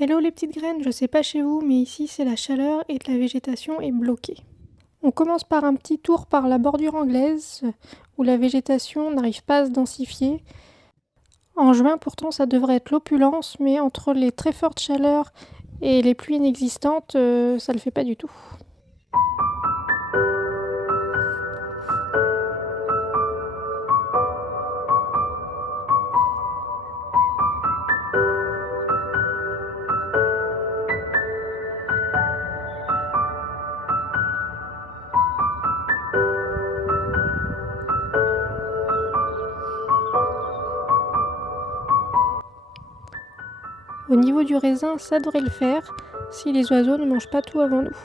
Hello les petites graines, je sais pas chez vous, mais ici c'est la chaleur et la végétation est bloquée. On commence par un petit tour par la bordure anglaise, où la végétation n'arrive pas à se densifier. En juin pourtant ça devrait être l'opulence, mais entre les très fortes chaleurs et les pluies inexistantes, ça le fait pas du tout. Au niveau du raisin, ça devrait le faire, si les oiseaux ne mangent pas tout avant nous.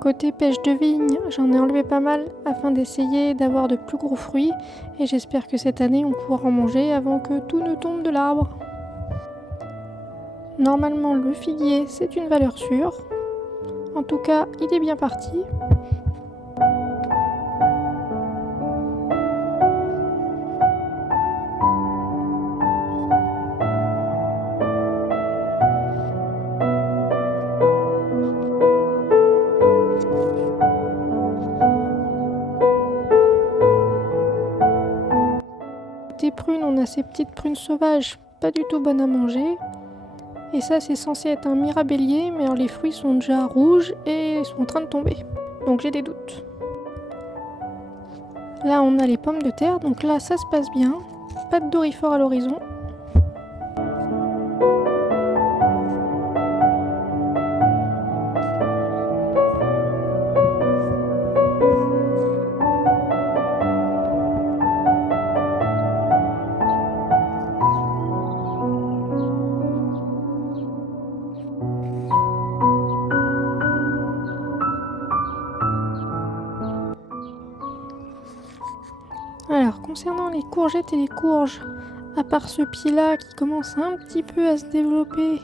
Côté pêche de vigne, j'en ai enlevé pas mal afin d'essayer d'avoir de plus gros fruits et j'espère que cette année on pourra en manger avant que tout ne tombe de l'arbre. Normalement le figuier c'est une valeur sûre, en tout cas il est bien parti. Côté prunes, on a ces petites prunes sauvages, pas du tout bonnes à manger. Et ça, c'est censé être un mirabellier, mais alors les fruits sont déjà rouges et sont en train de tomber. Donc j'ai des doutes. Là, on a les pommes de terre, donc là, ça se passe bien. Pas de dorifort à l'horizon. Alors, concernant les courgettes et les courges, à part ce pied-là qui commence un petit peu à se développer,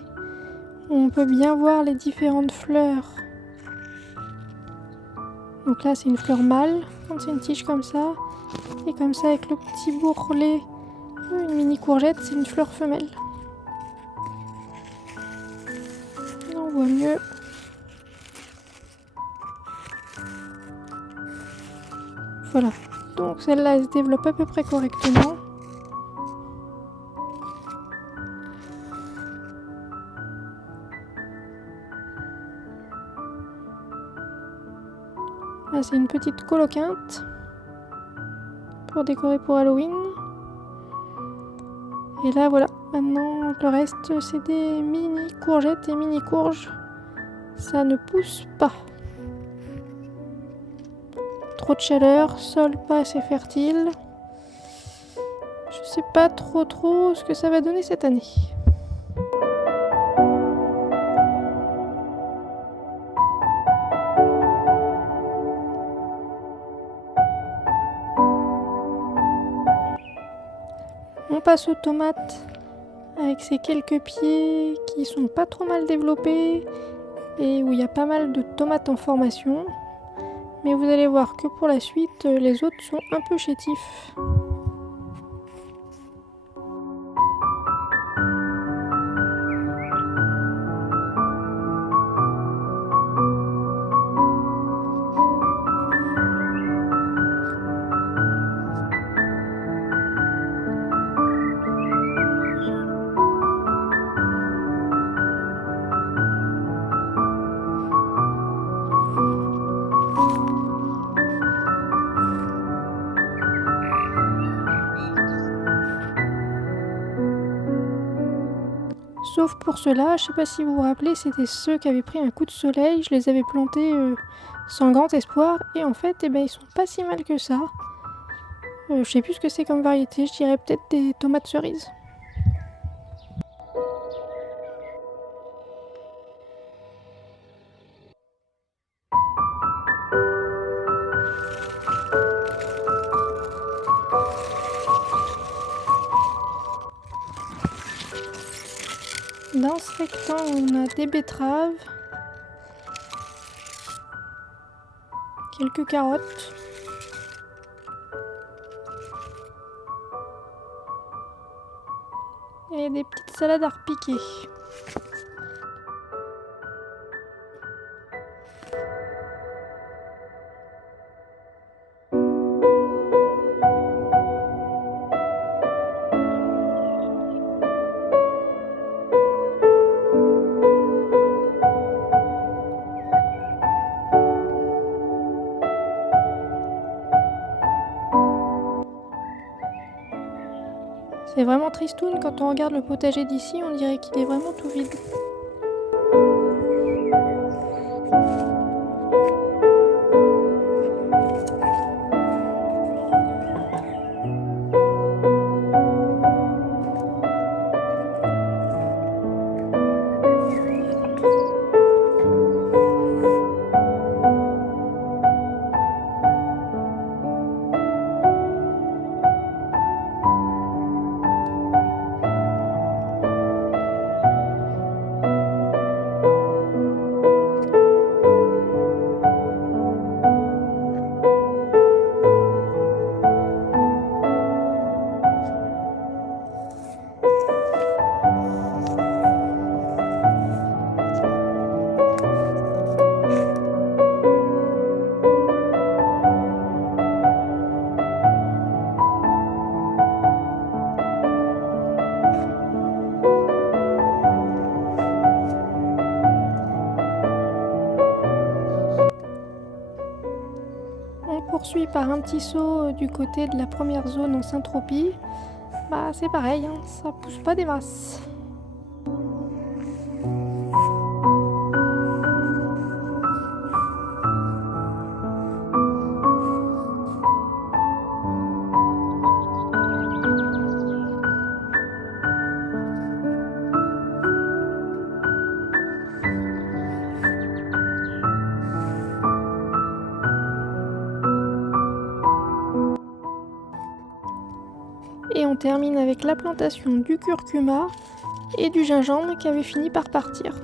on peut bien voir les différentes fleurs. Donc là, c'est une fleur mâle, quand c'est une tige comme ça. Et comme ça, avec le petit bourrelet, une mini courgette, c'est une fleur femelle. On voit mieux. Voilà. Donc celle-là, elle se développe à peu près correctement. Là, c'est une petite coloquinte pour décorer pour Halloween. Et là, voilà. Maintenant, le reste, c'est des mini courgettes et mini courges. Ça ne pousse pas. Trop de chaleur, sol pas assez fertile. Je sais pas trop ce que ça va donner cette année. On passe aux tomates avec ces quelques pieds qui sont pas trop mal développés et où il y a pas mal de tomates en formation. Mais vous allez voir que pour la suite, les autres sont un peu chétifs. Sauf pour ceux-là, je sais pas si vous vous rappelez, c'était ceux qui avaient pris un coup de soleil, je les avais plantés sans grand espoir, et en fait, ils sont pas si mal que ça. Je sais plus ce que c'est comme variété, je dirais peut-être des tomates cerises. Dans ce rectangle, on a des betteraves, quelques carottes, et des petites salades à repiquer. C'est vraiment tristoun quand on regarde le potager d'ici, on dirait qu'il est vraiment tout vide. On poursuit par un petit saut du côté de la première zone en Saint-Tropez. C'est pareil, hein, ça pousse pas des masses. Et on termine avec la plantation du curcuma et du gingembre qui avait fini par partir.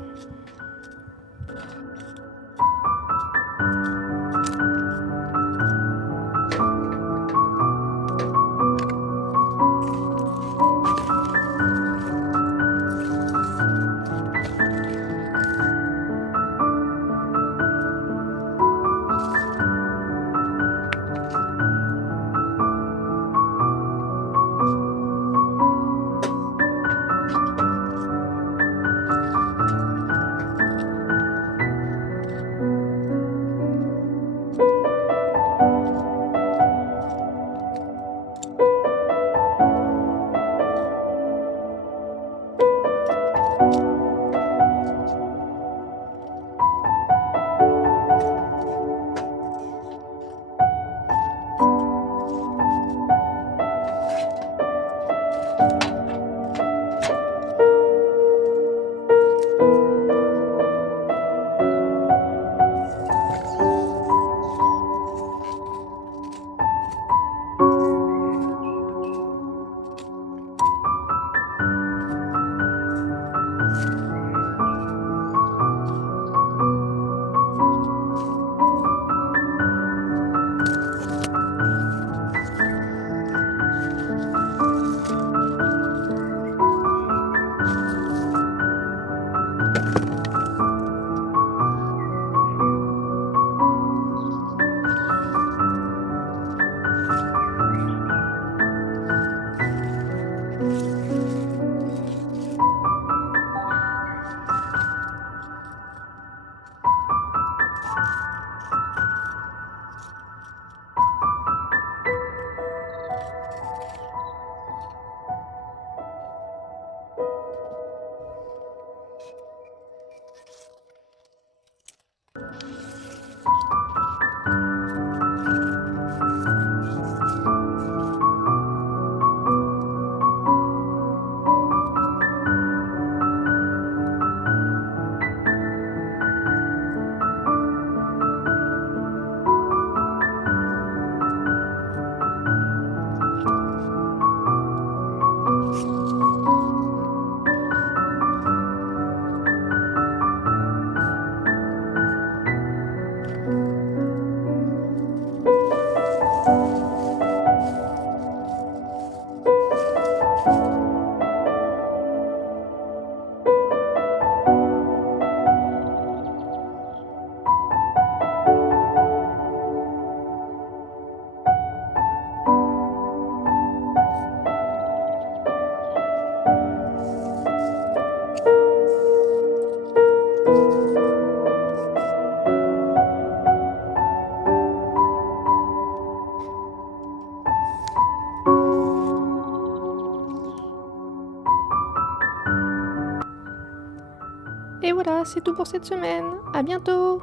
Et voilà, c'est tout pour cette semaine. À bientôt!